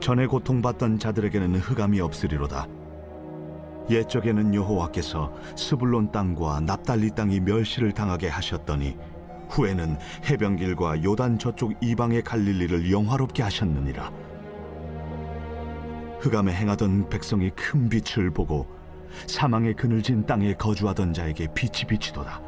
전에 고통받던 자들에게는 흑암이 없으리로다. 옛적에는 여호와께서 스불론 땅과 납달리 땅이 멸시를 당하게 하셨더니 후에는 해변길과 요단 저쪽 이방의 갈릴리를 영화롭게 하셨느니라. 흑암에 행하던 백성이 큰 빛을 보고 사망의 그늘진 땅에 거주하던 자에게 빛이 비치도다.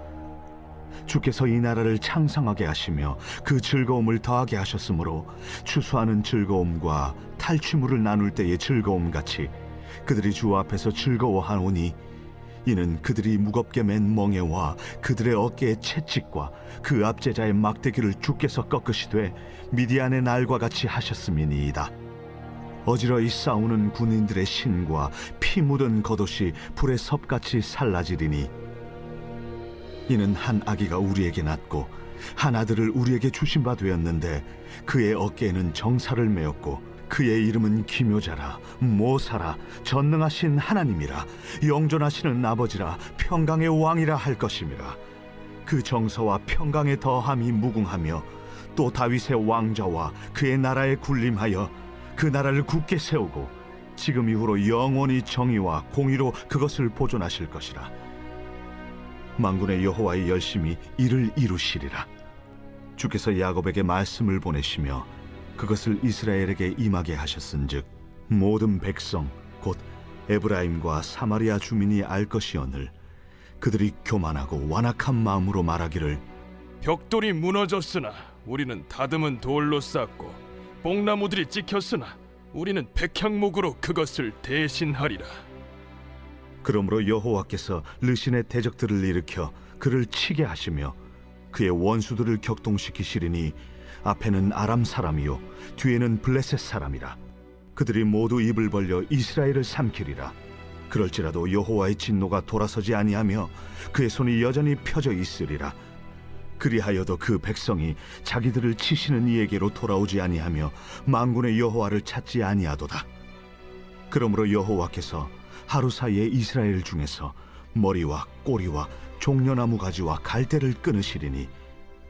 주께서 이 나라를 창성하게 하시며 그 즐거움을 더하게 하셨으므로 추수하는 즐거움과 탈취물을 나눌 때의 즐거움같이 그들이 주 앞에서 즐거워하오니 이는 그들이 무겁게 맨 멍에와 그들의 어깨의 채찍과 그 압제자의 막대기를 주께서 꺾으시되 미디안의 날과 같이 하셨음이니이다. 어지러이 싸우는 군인들의 신과 피 묻은 겉옷이 불의 섭같이 살라지리니 이는 한 아기가 우리에게 낳고 한 아들을 우리에게 주신 바 되었는데 그의 어깨에는 정사를 메었고 그의 이름은 기묘자라 모사라 전능하신 하나님이라 영존하시는 아버지라 평강의 왕이라 할 것임이라. 그 정서와 평강의 더함이 무궁하며 또 다윗의 왕좌와 그의 나라에 군림하여 그 나라를 굳게 세우고 지금 이후로 영원히 정의와 공의로 그것을 보존하실 것이라. 만군의 여호와의 열심히 이를 이루시리라. 주께서 야곱에게 말씀을 보내시며 그것을 이스라엘에게 임하게 하셨은즉 모든 백성 곧 에브라임과 사마리아 주민이 알 것이오늘 그들이 교만하고 완악한 마음으로 말하기를 벽돌이 무너졌으나 우리는 다듬은 돌로 쌓고 뽕나무들이 찍혔으나 우리는 백향목으로 그것을 대신하리라. 그러므로 여호와께서 르신의 대적들을 일으켜 그를 치게 하시며 그의 원수들을 격동시키시리니 앞에는 아람 사람이요 뒤에는 블레셋 사람이라. 그들이 모두 입을 벌려 이스라엘을 삼키리라. 그럴지라도 여호와의 진노가 돌아서지 아니하며 그의 손이 여전히 펴져 있으리라. 그리하여도 그 백성이 자기들을 치시는 이에게로 돌아오지 아니하며 만군의 여호와를 찾지 아니하도다. 그러므로 여호와께서 하루 사이에 이스라엘 중에서 머리와 꼬리와 종려나무 가지와 갈대를 끊으시리니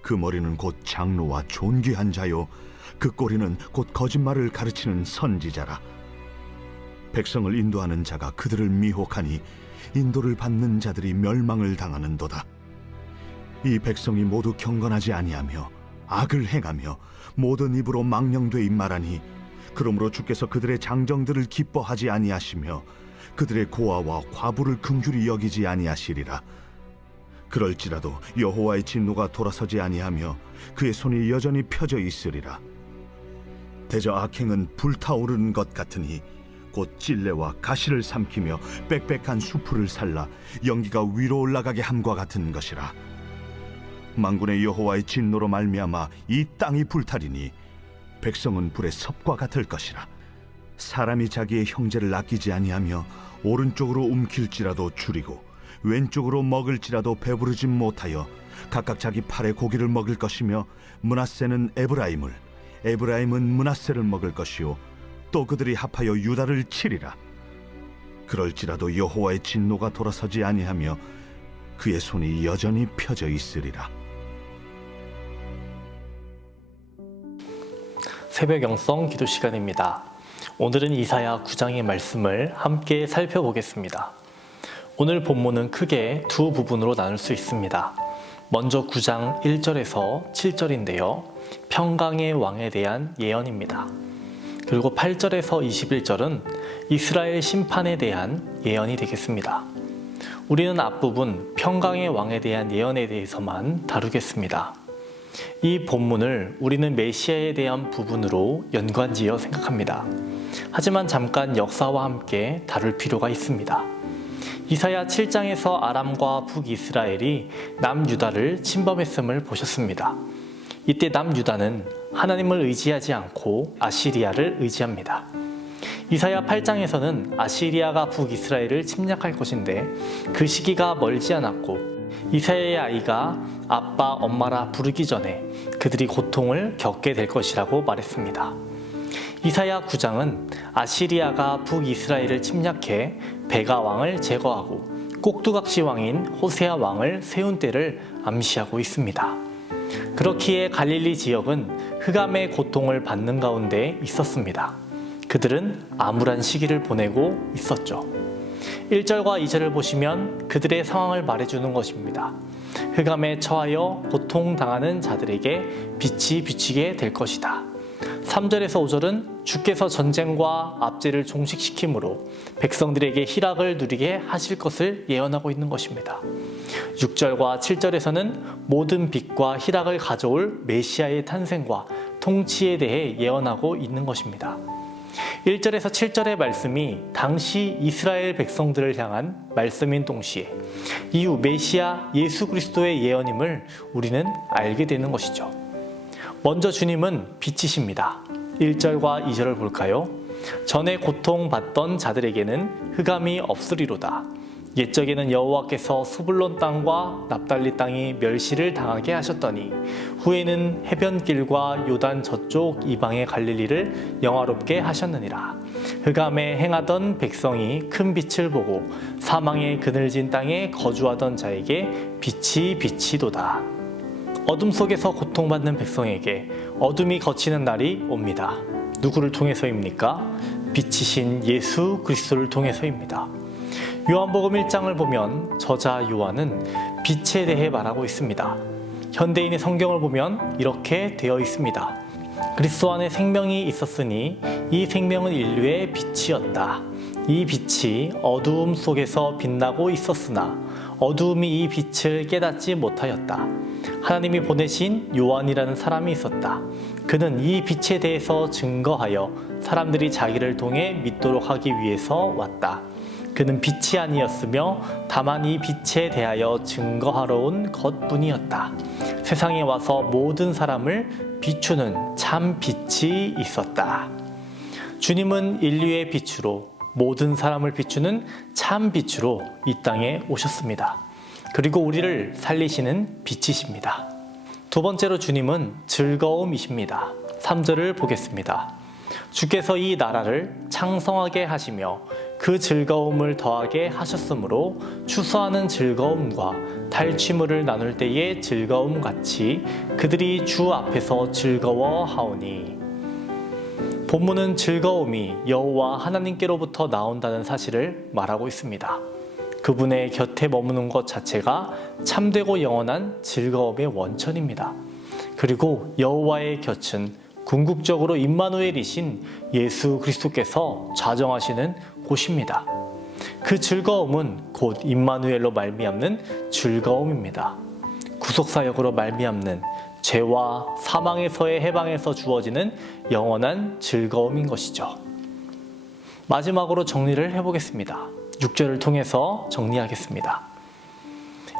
그 머리는 곧 장로와 존귀한 자요 그 꼬리는 곧 거짓말을 가르치는 선지자라. 백성을 인도하는 자가 그들을 미혹하니 인도를 받는 자들이 멸망을 당하는도다. 이 백성이 모두 경건하지 아니하며 악을 행하며 모든 입으로 망령되이 말하니 그러므로 주께서 그들의 장정들을 기뻐하지 아니하시며 그들의 고아와 과부를 긍휼히 여기지 아니하시리라. 그럴지라도 여호와의 진노가 돌아서지 아니하며 그의 손이 여전히 펴져 있으리라. 대저 악행은 불타오르는 것 같으니 곧 찔레와 가시를 삼키며 빽빽한 수풀을 살라 연기가 위로 올라가게 함과 같은 것이라. 만군의 여호와의 진노로 말미암아 이 땅이 불타리니 백성은 불의 섭과 같을 것이라. 사람이 자기의 형제를 아끼지 아니하며 오른쪽으로 움킬지라도 줄이고 왼쪽으로 먹을지라도 배부르지 못하여 각각 자기 팔의 고기를 먹을 것이며 므낫세는 에브라임을 에브라임은 므낫세를 먹을 것이요 또 그들이 합하여 유다를 치리라. 그럴지라도 여호와의 진노가 돌아서지 아니하며 그의 손이 여전히 펴져 있으리라. 새벽 영성 기도 시간입니다. 오늘은 이사야 9장의 말씀을 함께 살펴보겠습니다. 오늘 본문은 크게 두 부분으로 나눌 수 있습니다. 먼저 9장 1절에서 7절인데요. 평강의 왕에 대한 예언입니다. 그리고 8절에서 21절은 이스라엘 심판에 대한 예언이 되겠습니다. 우리는 앞부분 평강의 왕에 대한 예언에 대해서만 다루겠습니다. 이 본문을 우리는 메시아에 대한 부분으로 연관지어 생각합니다. 하지만 잠깐 역사와 함께 다룰 필요가 있습니다. 이사야 7장에서 아람과 북이스라엘이 남유다를 침범했음을 보셨습니다. 이때 남유다는 하나님을 의지하지 않고 아시리아를 의지합니다. 이사야 8장에서는 아시리아가 북이스라엘을 침략할 것인데 그 시기가 멀지 않았고 이사야의 아이가 아빠, 엄마라 부르기 전에 그들이 고통을 겪게 될 것이라고 말했습니다. 이사야 9장은 아시리아가 북이스라엘을 침략해 베가 왕을 제거하고 꼭두각시 왕인 호세아 왕을 세운 때를 암시하고 있습니다. 그렇기에 갈릴리 지역은 흑암의 고통을 받는 가운데 있었습니다. 그들은 암울한 시기를 보내고 있었죠. 1절과 2절을 보시면 그들의 상황을 말해주는 것입니다. 흑암에 처하여 고통당하는 자들에게 빛이 비치게 될 것이다. 3절에서 5절은 주께서 전쟁과 압제를 종식시킴으로 백성들에게 희락을 누리게 하실 것을 예언하고 있는 것입니다. 6절과 7절에서는 모든 빛과 희락을 가져올 메시아의 탄생과 통치에 대해 예언하고 있는 것입니다. 1절에서 7절의 말씀이 당시 이스라엘 백성들을 향한 말씀인 동시에 이후 메시아 예수 그리스도의 예언임을 우리는 알게 되는 것이죠. 먼저 주님은 빛이십니다. 1절과 2절을 볼까요? 전에 고통받던 자들에게는 흑암이 없으리로다. 옛적에는 여호와께서 수불론 땅과 납달리 땅이 멸시를 당하게 하셨더니 후에는 해변길과 요단 저쪽 이방의 갈릴리를 영화롭게 하셨느니라. 흑암에 행하던 백성이 큰 빛을 보고 사망의 그늘진 땅에 거주하던 자에게 빛이 비치도다. 어둠 속에서 고통받는 백성에게 어둠이 걷히는 날이 옵니다. 누구를 통해서입니까? 빛이신 예수 그리스도를 통해서입니다. 요한복음 1장을 보면 저자 요한은 빛에 대해 말하고 있습니다. 현대인의 성경을 보면 이렇게 되어 있습니다. 그리스도 안에 생명이 있었으니 이 생명은 인류의 빛이었다. 이 빛이 어두움 속에서 빛나고 있었으나 어두움이 이 빛을 깨닫지 못하였다. 하나님이 보내신 요한이라는 사람이 있었다. 그는 이 빛에 대해서 증거하여 사람들이 자기를 통해 믿도록 하기 위해서 왔다. 그는 빛이 아니었으며 다만 이 빛에 대하여 증거하러 온 것뿐이었다. 세상에 와서 모든 사람을 비추는 참 빛이 있었다. 주님은 인류의 빛으로 모든 사람을 비추는 참 빛으로 이 땅에 오셨습니다. 그리고 우리를 살리시는 빛이십니다. 두 번째로 주님은 즐거움이십니다. 3절을 보겠습니다. 주께서 이 나라를 창성하게 하시며 그 즐거움을 더하게 하셨으므로 추수하는 즐거움과 탈취물을 나눌 때의 즐거움 같이 그들이 주 앞에서 즐거워하오니. 본문은 즐거움이 여호와 하나님께로부터 나온다는 사실을 말하고 있습니다. 그분의 곁에 머무는 것 자체가 참되고 영원한 즐거움의 원천입니다. 그리고 여호와의 곁은 궁극적으로 임마누엘이신 예수 그리스도께서 좌정하시는 곳입니다. 그 즐거움은 곧 임마누엘로 말미암는 즐거움입니다. 구속사역으로 말미암는 죄와 사망에서의 해방에서 주어지는 영원한 즐거움인 것이죠. 마지막으로 정리를 해보겠습니다. 6절을 통해서 정리하겠습니다.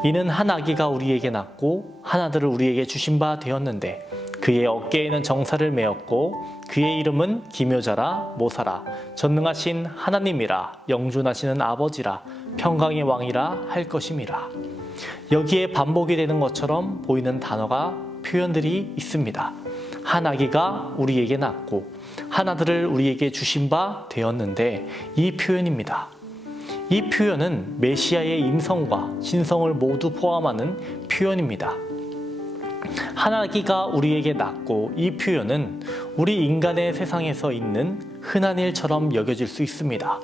이는 한 아기가 우리에게 낳고 한 아들을 우리에게 주신 바 되었는데 그의 어깨에는 정사를 메었고 그의 이름은 기묘자라 모사라 전능하신 하나님이라 영존하시는 아버지라 평강의 왕이라 할 것임이라. 여기에 반복이 되는 것처럼 보이는 단어가 표현들이 있습니다. 한 아기가 우리에게 낳고 한 아들을 우리에게 주신 바 되었는데 이 표현입니다. 이 표현은 메시아의 임성과 신성을 모두 포함하는 표현입니다. 한 아기가 우리에게 낳고 이 표현은 우리 인간의 세상에서 있는 흔한 일처럼 여겨질 수 있습니다.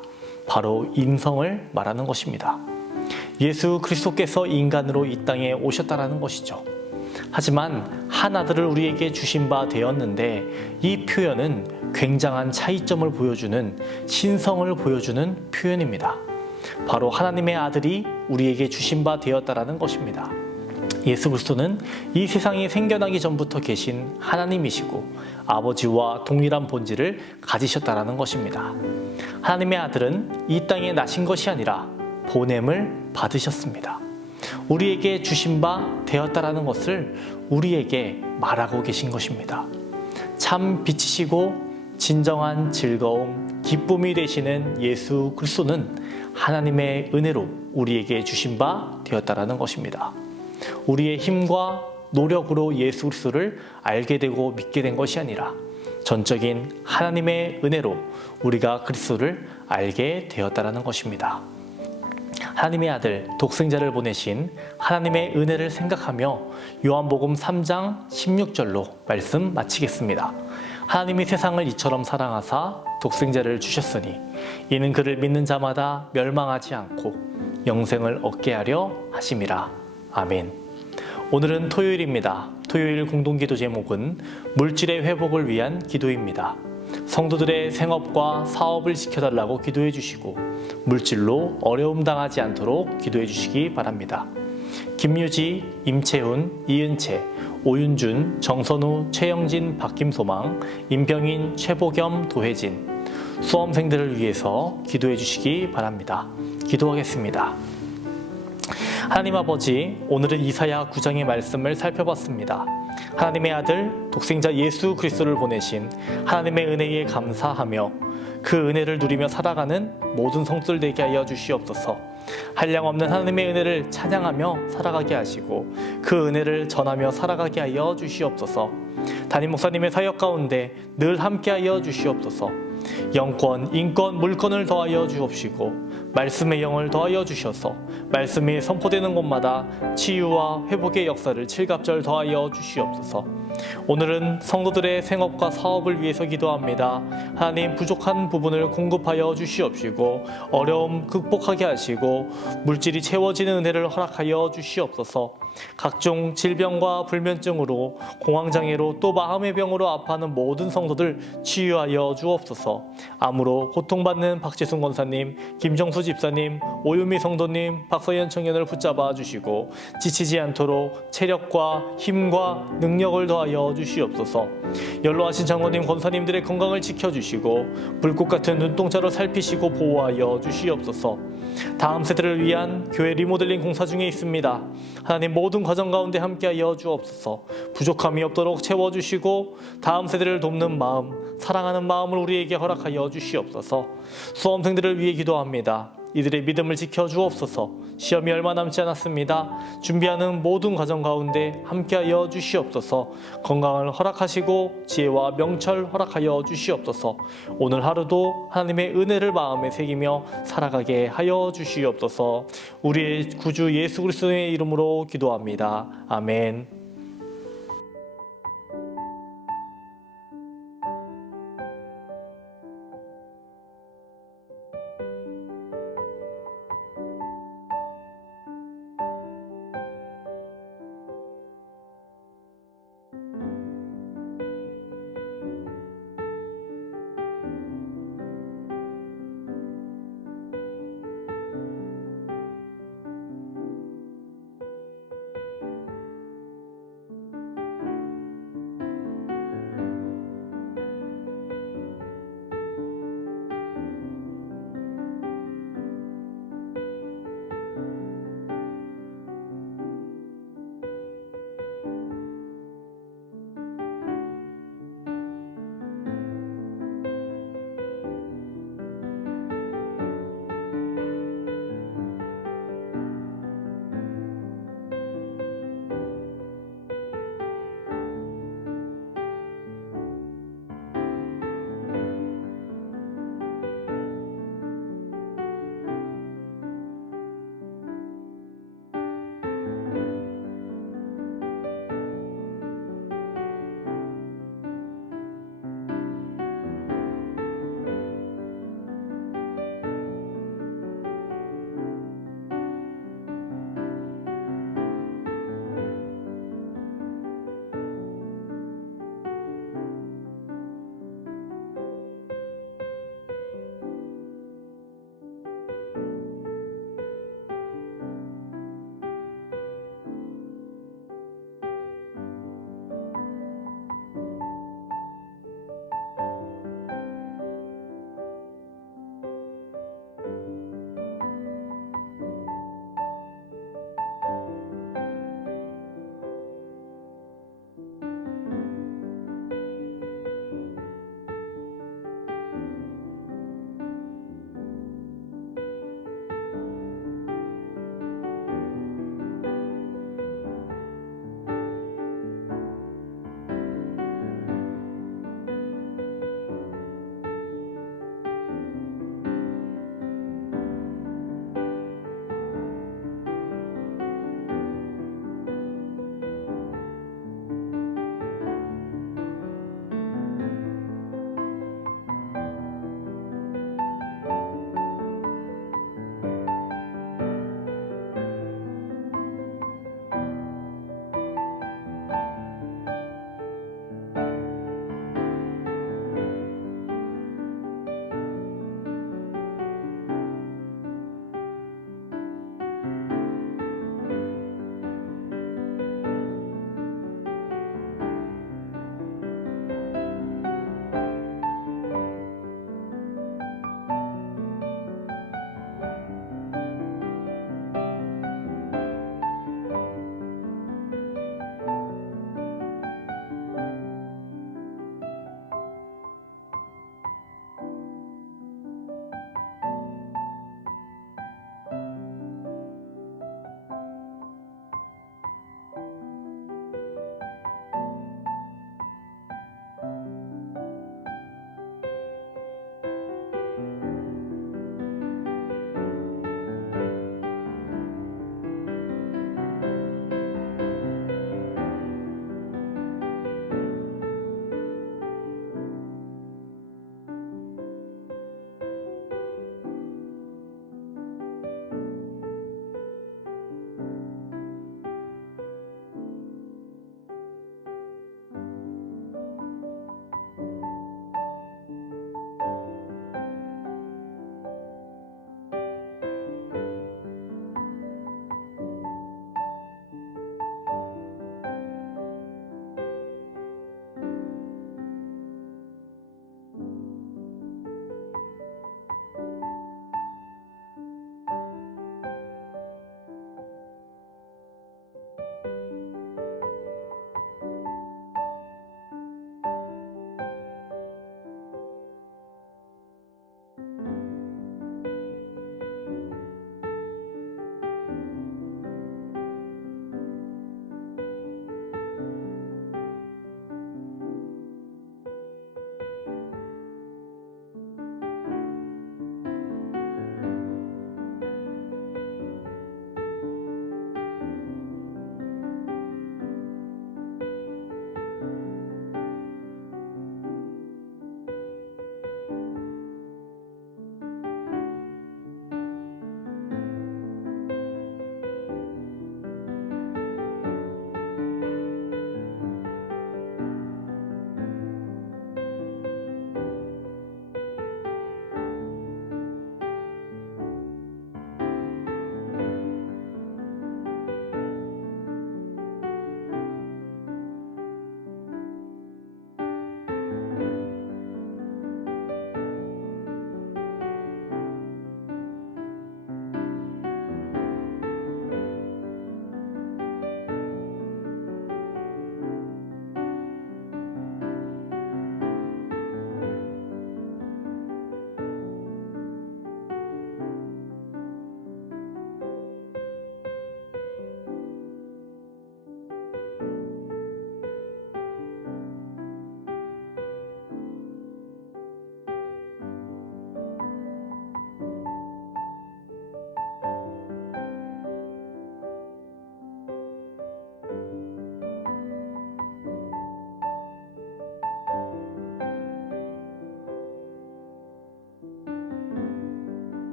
바로 임성을 말하는 것입니다. 예수 그리스도께서 인간으로 이 땅에 오셨다라는 것이죠. 하지만 한 아들을 우리에게 주신 바 되었는데 이 표현은 굉장한 차이점을 보여주는 신성을 보여주는 표현입니다. 바로 하나님의 아들이 우리에게 주신 바 되었다라는 것입니다. 예수 그리스도는 이 세상이 생겨나기 전부터 계신 하나님이시고 아버지와 동일한 본질을 가지셨다라는 것입니다. 하나님의 아들은 이 땅에 나신 것이 아니라 보냄을 받으셨습니다. 우리에게 주신 바 되었다라는 것을 우리에게 말하고 계신 것입니다. 참 빛이시고 진정한 즐거움, 기쁨이 되시는 예수 그리스도는 하나님의 은혜로 우리에게 주신 바 되었다라는 것입니다. 우리의 힘과 노력으로 예수 그리스도를 알게 되고 믿게 된 것이 아니라 전적인 하나님의 은혜로 우리가 그리스도를 알게 되었다라는 것입니다. 하나님의 아들 독생자를 보내신 하나님의 은혜를 생각하며 요한복음 3장 16절로 말씀 마치겠습니다. 하나님이 세상을 이처럼 사랑하사 독생자를 주셨으니 이는 그를 믿는 자마다 멸망하지 않고 영생을 얻게 하려 하심이라. 아멘. 오늘은 토요일입니다. 토요일 공동기도 제목은 물질의 회복을 위한 기도입니다. 성도들의 생업과 사업을 지켜달라고 기도해 주시고 물질로 어려움 당하지 않도록 기도해 주시기 바랍니다. 김유지, 임채훈, 이은채, 오윤준, 정선우, 최영진, 박김소망, 임병인, 최보겸, 도혜진 수험생들을 위해서 기도해 주시기 바랍니다. 기도하겠습니다. 하나님 아버지, 오늘은 이사야 9장의 말씀을 살펴봤습니다. 하나님의 아들 독생자 예수 그리스도를 보내신 하나님의 은혜에 감사하며 그 은혜를 누리며 살아가는 모든 성도들 되게 하여 주시옵소서. 한량없는 하나님의 은혜를 찬양하며 살아가게 하시고 그 은혜를 전하며 살아가게 하여 주시옵소서. 담임 목사님의 사역 가운데 늘 함께 하여 주시옵소서. 영권, 인권, 물권을 더하여 주옵시고 말씀의 영을 더하여 주셔서 말씀이 선포되는 곳마다 치유와 회복의 역사를 칠갑절 더하여 주시옵소서. 오늘은 성도들의 생업과 사업을 위해서 기도합니다. 하나님, 부족한 부분을 공급하여 주시옵시고 어려움 극복하게 하시고 물질이 채워지는 은혜를 허락하여 주시옵소서. 각종 질병과 불면증으로 공황장애로 또 마음의 병으로 아파하는 모든 성도들 치유하여 주옵소서. 암으로 고통받는 박재순 권사님, 김정수 집사님, 오유미 성도님, 박서연 청년을 붙잡아 주시고 지치지 않도록 체력과 힘과 능력을 더하여 주시옵소서. 연로하신 장로님, 권사님들의 건강을 지켜주시고 불꽃 같은 눈동자로 살피시고 보호하여 주시옵소서. 다음 세대를 위한 교회 리모델링 공사 중에 있습니다. 하나님, 모든 과정 가운데 함께하여 주옵소서. 부족함이 없도록 채워주시고 다음 세대를 돕는 마음, 사랑하는 마음을 우리에게 허락하여 주시옵소서. 수험생들을 위해 기도합니다. 이들의 믿음을 지켜주옵소서. 시험이 얼마 남지 않았습니다. 준비하는 모든 과정 가운데 함께하여 주시옵소서. 건강을 허락하시고 지혜와 명철 허락하여 주시옵소서. 오늘 하루도 하나님의 은혜를 마음에 새기며 살아가게 하여 주시옵소서. 우리의 구주 예수 그리스도의 이름으로 기도합니다. 아멘.